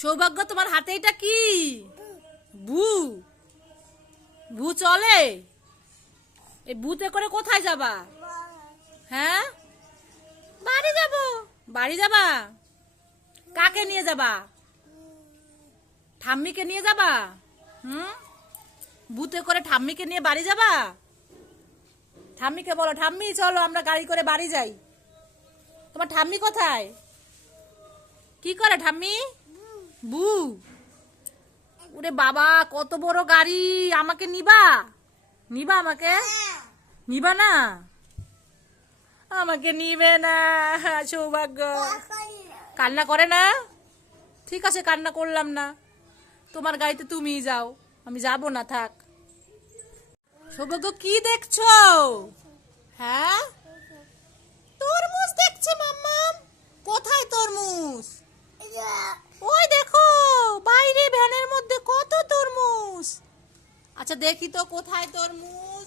সৌভাগ্য, তোমার হাতে এটা কি? ভু ভু চলে? এই ভূতে করে কোথায় যাবা? হ্যাঁ, বাড়ি যাব। বাড়ি যাবা? কাকে নিয়ে যাবা? ঠাম্মিকে নিয়ে যাবা? ভূতে করে ঠাম্মিকে নিয়ে বাড়ি যাবা? ঠাম্মিকে বলো, ঠাম্মি চলো আমরা গাড়ি করে বাড়ি যাই। তোমার ঠাম্মি কোথায়? কি করে ঠাম্মি? বু ওরে বাবা, কত বড় গাড়ি! আমাকে নিবা? নিবা আমাকে? নিবা না? আমাকে নিবে না সৌভাগ্য। কান্না করে না? ঠিক আছে, কান্না করলাম না। তোমার গাড়িতে তুমিই যাও, আমি যাব না, থাক। সৌভাগ্য, কি দেখছো? হ্যাঁ, তরমুজ দেখছে মাম্মাম। কোথায় তরমুজ? ওই দেখো, বাইরে ভ্যানের মধ্যে কত তরমুজ। আচ্ছা দেখি তো কোথায় তরমুজ।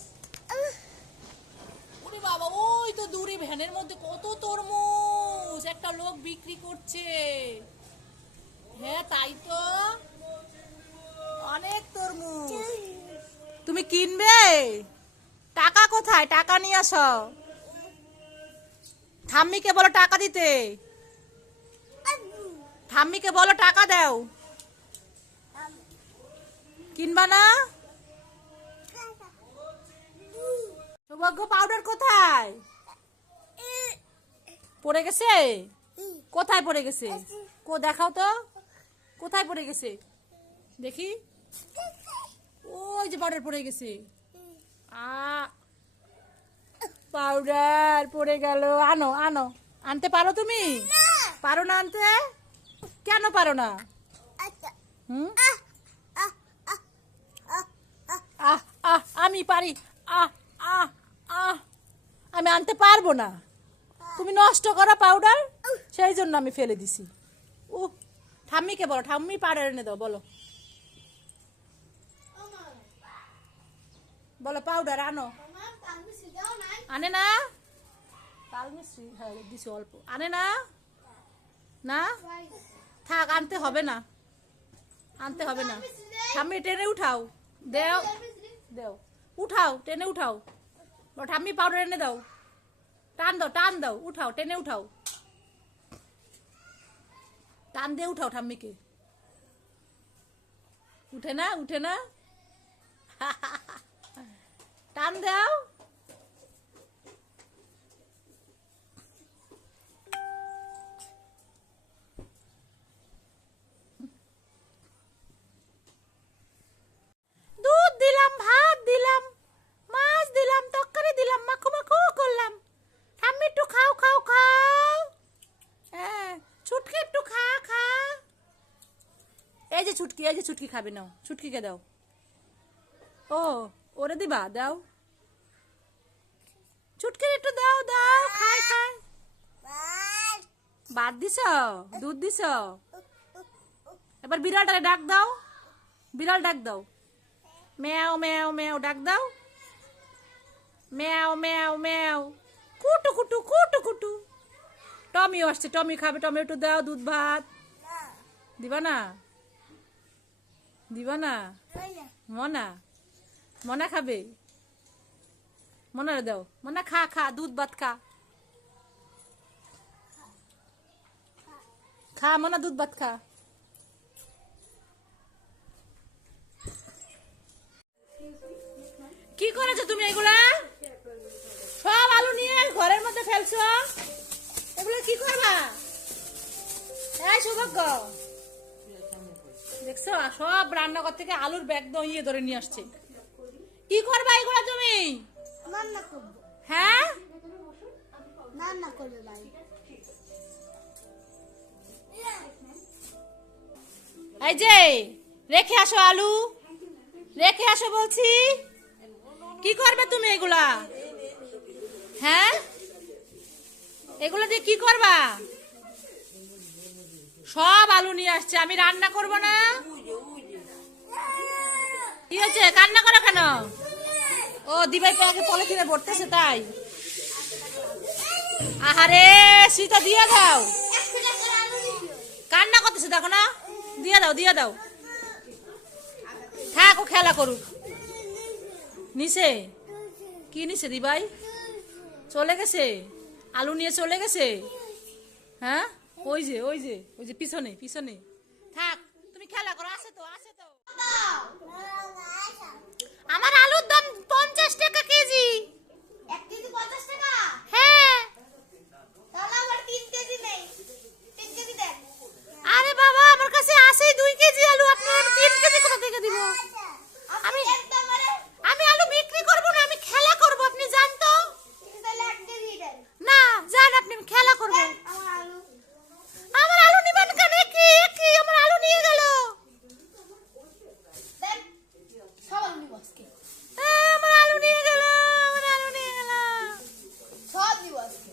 ওরে বাবা, ওই তো দূরে ভ্যানের মধ্যে কত তরমুজ। একটা লোক বিক্রি করছে। হ্যাঁ তাই তো, অনেক তরমুজ। তুমি কিনবে? টাকা কোথায়? টাকা নিয়ে আসো। ঠাম্মিকে বলো টাকা দিতে। ঠাম্মিকে বলো টাকা দাও। কিনবা না? সৌভাগ্য, পাউডার কোথায়? পড়ে গেছে? কোথায় পড়ে গেছে? দেখাও তো, কোথায় পড়ে গেছে দেখি। ওই যে পাউডার পড়ে গেছে। পাউডার পড়ে গেল। আনো আনো, আনতে পারো তুমি? পারো না আনতে? কেন পারো না? আমি পারি। আহ আহ আহ আমি আনতে পারবো না। তুমি নষ্ট করো পাউডার, সেই জন্য আমি ফেলে দিছি। ঠাম্মিকে বলো, ঠাম্মি পাউডার এনে দাও। বলো বলো পাউডার আনো। আনে না? তাল মিশ্রি হ্যাঁ দিছি অল্প। আনে না? না থাক, আনতে হবে না, আনতে হবে না। ঠাম্মি টেনে উঠাও, দেও দেও, উঠাও, টেনে উঠাও। ঠাম্মি পাউডার এনে দাও। টান দাও, টান দাও, উঠাও, টেনে উঠাও। টান দিয়ে উঠাও ঠাম্মিকে। উঠে না, উঠে না। টান দাও। দুধ দিলাম, ভাত দিলাম, মাছ দিলাম, তরকারি দিলাম, মাখো মাখো করলাম। ঠাম্মি একটু খাও, খাও, খাও। হ্যাঁ, ছুটকি একটু খা, খা। এই যে ছুটকি, এই যে ছুটকি খাবে, নাও, ছুটকিকে দাও। ও ওরে দিবা, দাও। ছুটকি একটু দাও, দাও, খাই খাই। ভাত দিছ, দুধ দিছ। এবার বিড়ালটারে ডাক দাও, বিড়াল ডাক দাও। ম্যাও ম্যাও ম্যাও ডাক দাও। ম্যাও ম্যাও ম্যাও। কুটু কুটু কুটু কুটু। টমিও আসছে, টমি খাবে, টমি একটু দাও দুধ ভাত। দিবা না? দিবা না? মনা, মনা খাবে? মনারে দাও, মনা খা, খা দুধ ভাত খা। খা মনা, দুধ ভাত খা। কি করেছো তুমি এগুলা? সব আলু নিয়ে ঘরের মধ্যে ফেলছো। এগুলো কি করবা? এই সৌভাগ্য, দেখছো সব রান্নাঘর থেকে আলুর ব্যাগ ইয়ে ধরে নিয়ে আসছে। কি করবা এগুলা তুমি? রান্না করব। হ্যাঁ, রান্না করবে ভাই। এই যে রেখে আসো আলু, রেখে আসো বলছি। কি করবে তুমি এগুলা? হ্যাঁ, এগুলো দিয়ে কি করবা? সব আলু নিয়ে আসছে, আমি রান্না করব না। কি হয়েছে, কান্না করো কেন? ও দিবাই আগে পলিথিনে ভরতেছে তাই। আহারে, শীতা দিয়ে দাও। কান্না করতেছে দেখো না। দিয়ে দাও দিয়ে দাও, থাক ও খেলা করুক। নিচে কি নিচে দিবাই? চলে গেছে, আলু নিয়ে চলে গেছে। হ্যাঁ ওই যে ওই যে ওই যে পিছনে পিছনে, থাক তুমি খেলা করো। আসে তো আসে তো। আমার আলুর দাম 50 টাকা কেজি। 1 কেজি 50 টাকা? হ্যাঁ। তাহলে আমার 3 কেজি নেই, 3 কেজি দেন। আরে বাবা, আমার কাছে আছে 2 কেজি আলু, আপনি 3 কেজি কোথা থেকে দিব? আমি একদম আরে আমি আলু বিক্রি করব না, আমি খেলা করব, আপনি জান তো। তাহলে 1 কেজি দেন। না জান, আপনি আমি খেলা করব। আমার আলু আমার আলু নিবেন কেন? কি কি আমার আলু নিয়ে গেল? দেন, সব আলু নিব আজকে, আমার আলু নিয়ে গেল, আমার আলু নিয়ে গেল। সব নিব আজকে।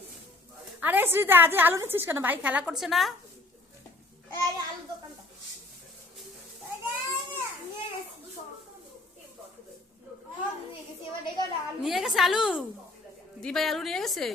আরে শ্রীদা, তুই আলু নিচ্ছিস কেন? ভাই খেলা করছে না। এই আলু দোকানটা নিয়ে গেছি, সব নিয়ে গেছি। এবার দেখো না আলু নিয়ে গেছে আলু, দি ভাই আলু নিয়ে গেছে।